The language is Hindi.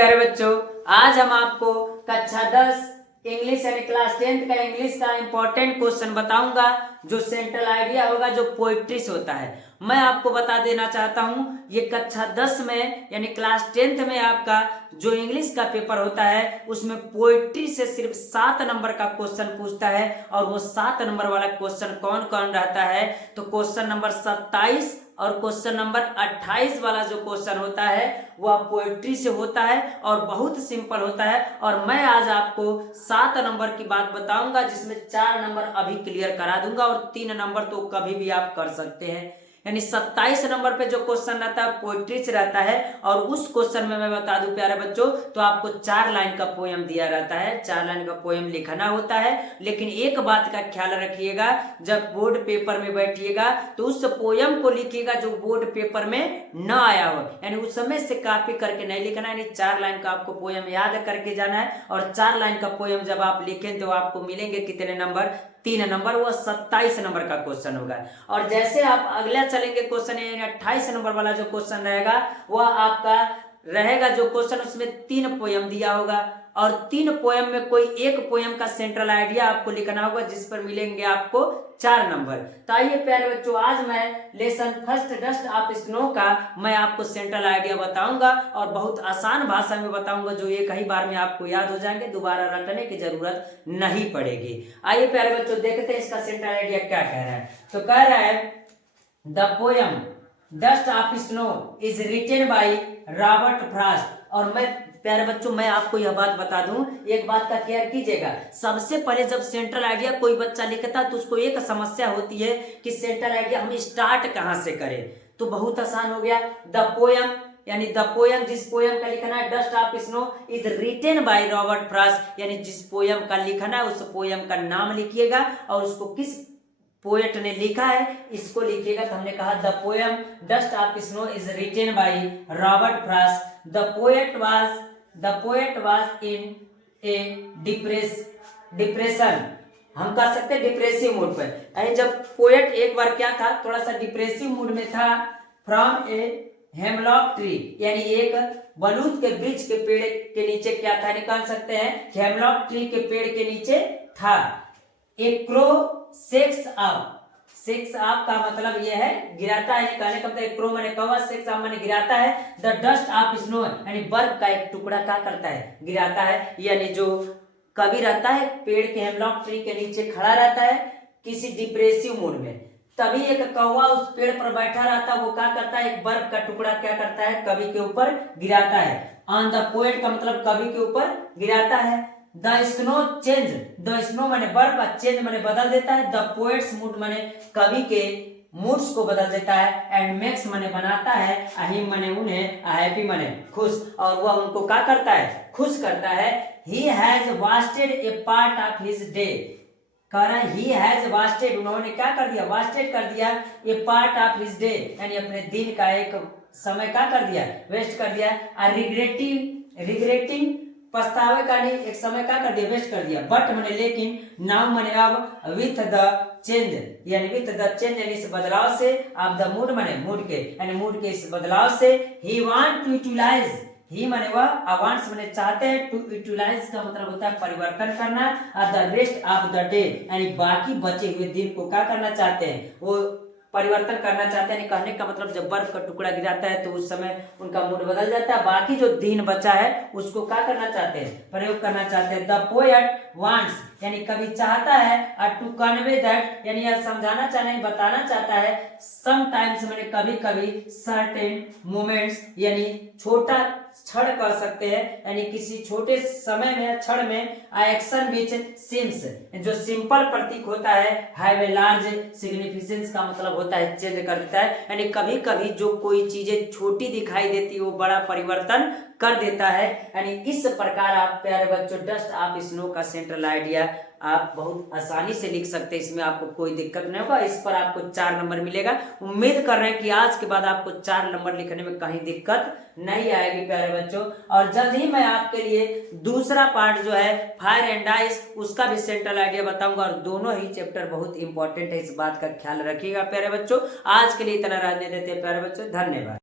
प्यारे बच्चों, आज हम आपको कक्षा 10 इंग्लिश यानी क्लास 10 का इंग्लिश का इंपॉर्टेंट क्वेश्चन बताऊंगा जो सेंट्रल आइडिया होगा, जो पोइट्री से होता है। मैं आपको बता देना चाहता हूं, ये कक्षा 10 में यानी क्लास 10th में आपका जो इंग्लिश का पेपर होता है उसमें पोइट्री से सिर्फ 7 नंबर का क्वेश्चन पूछता है। और वो 7 नंबर वाला क्वेश्चन कौन कौन रहता है, तो क्वेश्चन नंबर 27 और क्वेश्चन नंबर 28 वाला जो क्वेश्चन होता है वह पोएट्री से होता है और बहुत सिंपल होता है। और मैं आज आपको 7 नंबर की बात बताऊंगा जिसमें 4 नंबर अभी क्लियर करा दूंगा और 3 नंबर तो कभी भी आप कर सकते हैं। यानी 27 नंबर पे जो क्वेश्चन रहता है पोएट्री से रहता है। और उस क्वेश्चन में मैं बता दूं प्यारे बच्चों, तो आपको 4 लाइन का पोयम दिया रहता है, 4 लाइन का पोयम लिखना होता है। लेकिन एक बात का ख्याल रखिएगा, जब बोर्ड पेपर में बैठिएगा तो उस पोयम को लिखिएगा जो बोर्ड पेपर में न आया हो, यानी उस समय से कॉपी करके नहीं लिखना। यानी 4 लाइन का आपको पोयम याद करके जाना है। और 4 लाइन का पोयम जब आप लिखें तो आपको मिलेंगे कितने नंबर, 3 नंबर। वो 27 नंबर का क्वेश्चन होगा। और जैसे आप अगला चलेंगे क्वेश्चन 28 नंबर वाला जो क्वेश्चन रहेगा वह आपका रहेगा जो क्वेश्चन उसमें 3 पोयम दिया होगा और 3 पोयम में कोई एक पोयम का सेंट्रल आइडिया आपको लिखना होगा जिस पर मिलेंगे आपको 4 नंबर। तो आइए प्यारे बच्चों, आज मैं lesson first dust of snow का मैं आपको सेंट्रल आइडिया बताऊंगा और बहुत आसान भाषा में बताऊंगा जो एक ही बार में आपको याद हो जाएंगे, दोबारा रटने की जरूरत नहीं पड़ेगी। आइए प्यारे बच्चों देखते हैं इसका सेंट्रल आइडिया क्या कह रहा है। तो कह रहा है the poem dust of snow is written by Robert Frost. और मैं प्यारे बच्चों मैं आपको यह बात बता दूं, एक बात का केयर कीजिएगा। सबसे पहले जब सेंट्रल आइडिया कोई बच्चा लिखता है तो उसको एक समस्या होती है कि सेंट्रल आइडिया हम स्टार्ट कहां से करें। तो बहुत आसान हो गया, द पोयम यानी द पोयम जिस पोयम का लिखना है dust of snow is written by Robert Frost, यानी जिस पोयम का लिखना है उस पोयम का नाम लिखिएगा और उसको किस पोएट ने लिखा है इसको लिखिएगा। तो हमने कहा the poem dust of snow is written by Robert Frost. The poet was in A depression, हम कह सकते हैं डिप्रेसिव मूड पर। यानी जब पोएट एक बार क्या था, थोड़ा सा डिप्रेसिव मूड में था। फ्रॉम ए हेमलॉक ट्री, यानी एक बलूत के वृक्ष के पेड़ के नीचे क्या था, निकाल सकते हैं हेमलॉक ट्री के पेड़ के नीचे था। एक crow sex up, sex up का मतलब यह है गिराता है, कहने का मतलब क्रो माने कौवा, सेक्स अप माने गिराता है। द डस्ट ऑफ स्नो यानी बर्फ का एक टुकड़ा क्या करता है, गिराता है। यानी जो कवि रहता है पेड़ के हेमलॉक ट्री के नीचे खड़ा रहता है किसी डिप्रेसिव मूड में, तभी एक कौवा उस पेड़ पर बैठा रहता है, वो क्या करता है एक बर्फ का टुकड़ा क्या करता है कवि के ऊपर गिराता है। ऑन द पोएट का मतलब कवि के ऊपर गिराता है। The snow change, the snow माने बर्फ, चेंज माने बदल देता है। द पोएट्स मूड माने कवि के मूड्स को बदल देता है। एंड मेक्स माने बनाता है, अहिम माने उन्हें, हैप्पी माने खुश, और वह उनको क्या करता है खुश करता है। He has wasted A part of his day, कह रहा है ही हैज वास्टेड, उन्होंने क्या कर दिया वास्टेड कर दिया, ए पार्ट ऑफ हिज डे यानी अपने दिन का एक समय क्या कर दिया वेस्ट कर दिया। रिग्रेटिंग पछतावे का नहीं एक समय क्या कर दिया वेस्ट कर दिया। बट मैंने लेकिन, नाउ मैंने अब, विथ द चेंज यानी विथ द चेंज यानी इस बदलाव से, ऑफ द मूड माने मूड के यानी मूड के इस बदलाव से, ही वांट टू यूटिलाइज, ही माने वह, वांट्स माने चाहते हैं, टू यूटिलाइज का मतलब होता है परिवर्तन करना, और the rest of the day यानी बाकी बचे हुए दिन को क्या करना चाहते हैं वो परिवर्तन करना चाहते हैं। कहने का मतलब जब बर्फ का टुकड़ा गिराता है तो उस समय उनका मूड बदल जाता है, बाकी जो दिन बचा है उसको क्या करना चाहते हैं प्रयोग करना चाहते हैं। द पोएट वांट्स यानी कभी चाहता है, टू कन्वे दैट यानी यह समझाना चाहना है बताना चाहता है, समटाइम्स मैंने कभी कभी, सर्टेन मोमेंट्स यानी छोटा क्षण कर सकते हैं, यानी किसी छोटे समय में क्षण में, एक्शन विच सिम्स जो सिंपल प्रतीक होता है, हैव ए लार्ज सिग्निफिकेंस का मतलब होता है चेंज कर देता है। यानी कभी कभी जो कोई चीजें छोटी दिखाई देती है वो बड़ा परिवर्तन कर देता है। यानी इस प्रकार आप प्यारे बच्चों डस्ट ऑफ स्नो का सेंट्रल आइडिया आप बहुत आसानी से लिख सकते हैं, इसमें आपको कोई दिक्कत नहीं होगा। इस पर आपको 4 नंबर मिलेगा। उम्मीद कर रहे हैं कि आज के बाद आपको 4 नंबर लिखने में कहीं दिक्कत नहीं आएगी प्यारे बच्चों। और जल्द ही मैं आपके लिए दूसरा पार्ट जो है फायर एंड आइस उसका भी सेंट्रल आइडिया बताऊंगा और दोनों ही चैप्टर बहुत इंपॉर्टेंट है, इस बात का ख्याल रखिएगा प्यारे बच्चों। आज के लिए इतना रहने देते हैं प्यारे बच्चों, धन्यवाद।